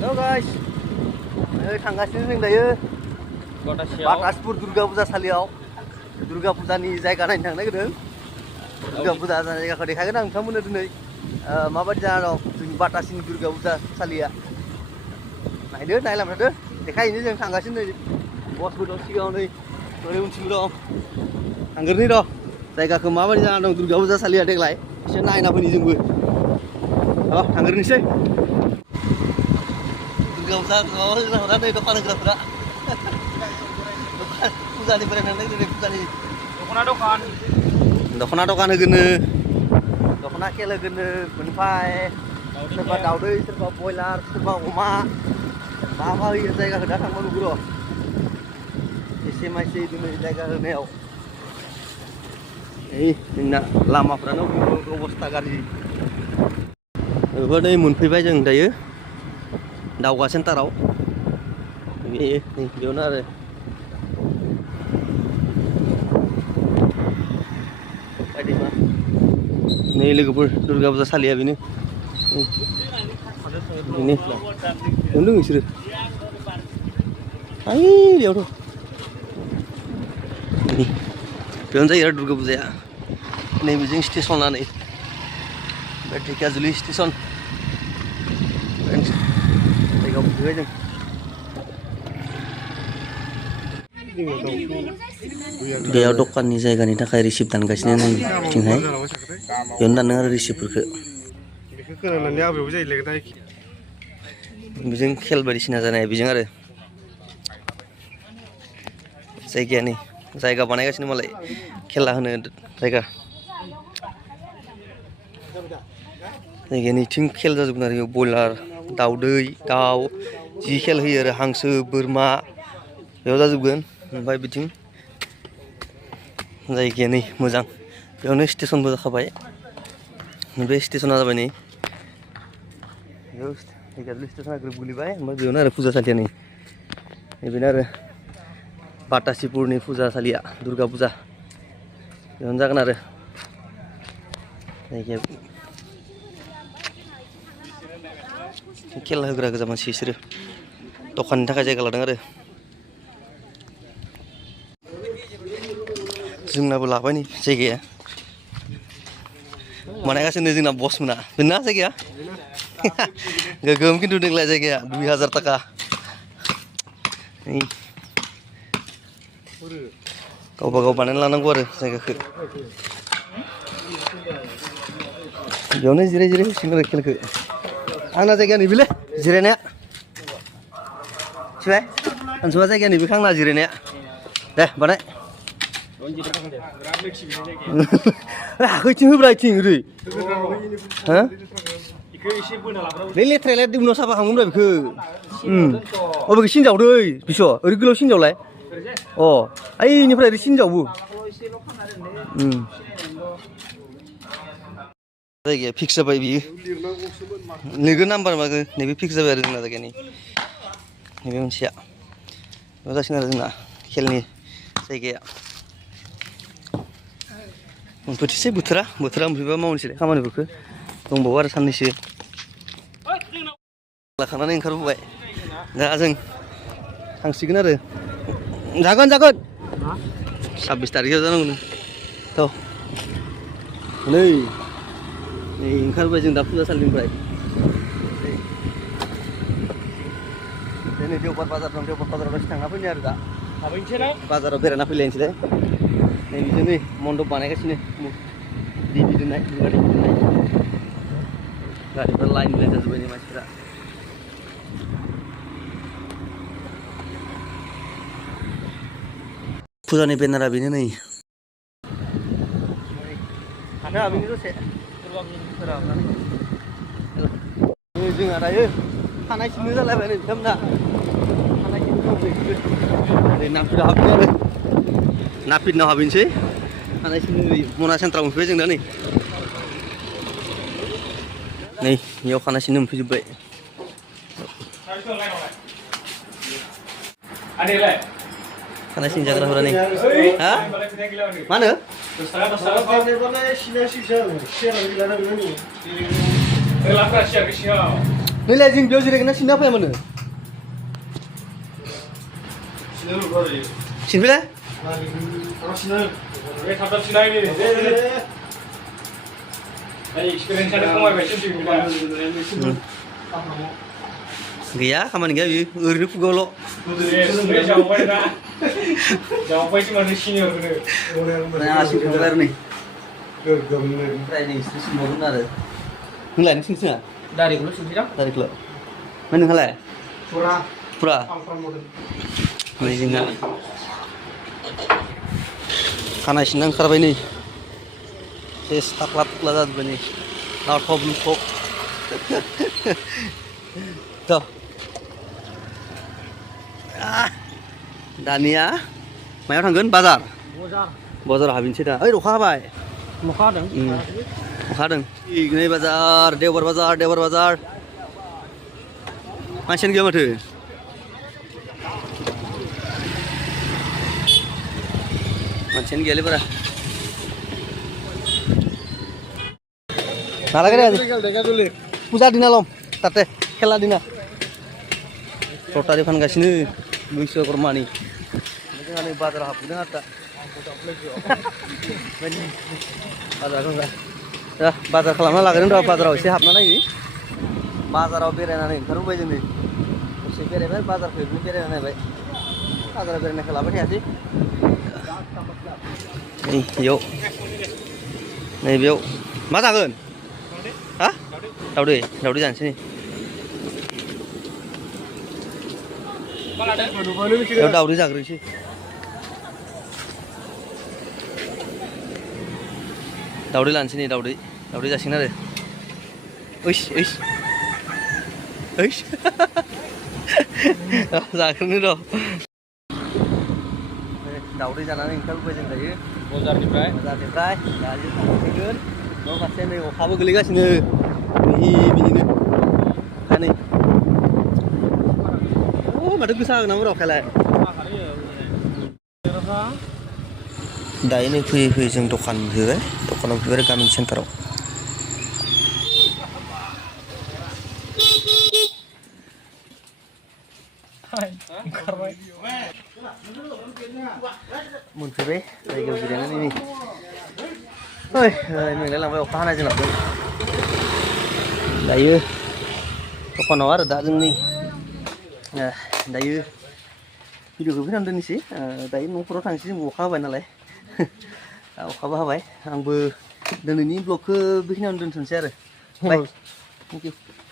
Halo guys, थांगासिनो जों दायो बाटासपुर दुर्गा पुजा सालियाव दुर्गा पुजानि जायगा नायनो थांनो नागिरदों। दुर्गा पुजा जायगाखौ देखायगोन आं नोंथांमोननो दिनै माबायदि जाना दं जोंनि बाटासिनि दुर्गा पुजा सालिया। नायदो नायलांबाय थादो, देखायहैनो जों थांगासिनो नै बसबो दं सिगाङाव नै ओरै उनथिंबो दं। थांग्रोनि र' जायगाखौ माबायदि जाना दं दुर्गा पुजा सालिया देग्लाय एसे नायना फैनि जोंबो। थांग्रोनोसै। दुर्गा पुजा माबा नै दखान होग्राफोरा पुजानिफ्राय थांनाय दिनै पुजानि दख'ना दखान होगोनो, दख'ना खेल होगोनो, ओमफ्राय सोरबा दावदै, सोरबा बयलार, सोरबा अमा मा होयो जायगाखौ दा थांबा नुगोन र'। एसे माइसे दिनै जायगा होनायाव जोंना लामाफ्रानो अबस्था गाज्रि। नै मोनफैबाय जों दायो दावगा सेन्टाराव। बेयावनो आरो नै लोगोफोर दुर्गा पुजा सालिया बेनो बेयावनो दं बिसोरो। बेयावथ' बेयावनो जायो आरो दुर्गा पुजाया। नैबेजों स्टेसना नै ढेकियाजुलि स्टेसन जायगायाव मोनफैबाय जों। बेयाव दखाननि जायगानि थाखाय रिसिप्ट दानगासिनो नै बिथिंहाय बेयावनो दानदों आरो रिसिप्टफोरखौ। बेजों खेल बायदिसिना जानाय बेजों आरो जायगाया नै जायगा बानायगासिनो मालाय खेला होनो जायगा। जायगाया नैथिं खेल जाजोबगोन आरो बयलार, दाउदै, दाउ जि खेल होयो आरो हांसो, बोरमा बेयाव जाजोबगोन। ओमफ्राय बिथिं जायगाया नै मोजां, बेयावनो स्टेसनबो जाखाबाय। बे स्टेसना जाबाय नै बेयाव ढेकियाजुलि स्टेसना ग्रोब गोलैबाय। ओमफ्राय बेयावनो आरो पुजा सालिया नै बेनो आरो बाटासिपुरनि पुजा सालिया दुर्गा पुजा बेयावनो जागोन आरो जायगाया। खेला होग्रा गोजा मानसि बिसोरो दखाननि थाखाय जायगा लादों आरो जोंनाबो लाबाय नै जायगाया बानायगासिनो जोंना बस मोना बेना जायगाया गोगोम खिन्थु देग्लाय जायगाया 2000 थाखा। गावबा गाव बानायना लानांगौ आरो जायगाखौ। बेयावनो जिराय जिराय होसिगोन आरो खेलखौ। आंना जायगाया नैबेलै जिरायनाया मिथिबाय सानजुआ जायगाया नैबेखा आंना जिरायनाया। दे बानाय आखैथिं होब्रा इथिं ओरै बे लेथ्रायालाय उनाव साफा खालामगोनब्रा बेखौ। बेखौ सिन जावदै बिस' ओरै गोलाव सिन जावलाय। ओइनिफ्राय ओरै सिन जावबो। जायगाया फिक्स जाबाय बियो लिरगोन नाम्बार मागो नैबे फिक्स जाबाय आरो जोंना जायगानि नैबे मोनसेया बेयाव जासिगोन आरो जोंना खेलनि जायगाया। मोनफैथोसै बोथोरा मोनफैबा मावनोसै खामानिफोरखौ दंबावो आरो साननैसो। लाखानानै ओंखारबोबाय दा जों थांसिगोन आरो जागोन 26 थारिखआव जानांगौ थ' नै ओंखारबाय जों दा पुजा सालिनिफ्राय। दिनै देवबार बाजार दं, देवबार बाजाराव दसे थांना फैनो आरो दा बाजाराव बेरायना फैलायनोसैलाय। नै बिदिनो नै मन्दप बानायगासिनो दिबि दोननाय गारिफ्रा लाइन जाजोब्बाय नै मानसिफ्रा। पुजानि बेनारा बेनो नै जोंहा दायो खानाय सिननो जालायबाय नै बिथांमोना खानाय सिननो नै नाफिदाव हाबनोसै आरो नाफिदनाव हाबहैनोसै खानाय सिननो मना सेन्टाराव मोनफैबाय जों दा नै बेयाव खानाय सिननो मोनफैजोब्बाय। खानाय सिनजाग्राफोरा नै हा मा होनो nilai jing dia jadi kena sini apa ya mana? Sini bila? Gaya, kaman gaya, urip golo. Nah, asing keluar nih. Ini sih mau benar. Nilai ini sih Dari dulu sih Dari dulu. Mana nilai? Pura. Pura. Ini juga. Karena senang kerja ini. Saya taklat lazat begini. Laut belum kok. Tuh. Dania. Mayor hanggun bazar. Bazar habis sih dah. Ruka apa? Muka dong. Muka dong. Ini bazar, Dewa bazar. Macam gimana tuh? Macam gila berah. Nala kira aja. Puja dina lom, tate kela dina. Rotari fan gasini, luiso kormani. Mungkin ada bazar hapu dina ta. Bazar kan? Ya bazar kelama lagi nih, bazar awal sih hapna lagi. Bazar awal beri nana ini, karu bayi nih. Sih beri bayi bazar beri nana bayi. Bazar beri nana kelama sih sih. Nih, yuk. Nih, yuk. Mana kan? Hah? Daudi jangan sini. Ya Daudi jaga sih. Daudi lan sini Daudi jaga sini deh. Uish. Jaga nih doh. Daudi jangan nih kalau baca lagi. Bazar diperai. Jadi kan. Mau kasih nih, kamu geli gak sini? Ini. Kan nih. Oh, mana bisa nama roh kalah. Dah ini fui jeng tokan juga, tokan juga kami center. Muncul deh, lagi kegiatan ini. Oi, mình lại làm cái ốc này cho nó được. Đấy, có con nó đã dừng đi. Đấy, video cái video này sih, đấy nó có thằng sih mau khá vậy nào lấy. Khá bao vậy, ang bơ, dan ini blog ke bikin dan share. Bye, thank you.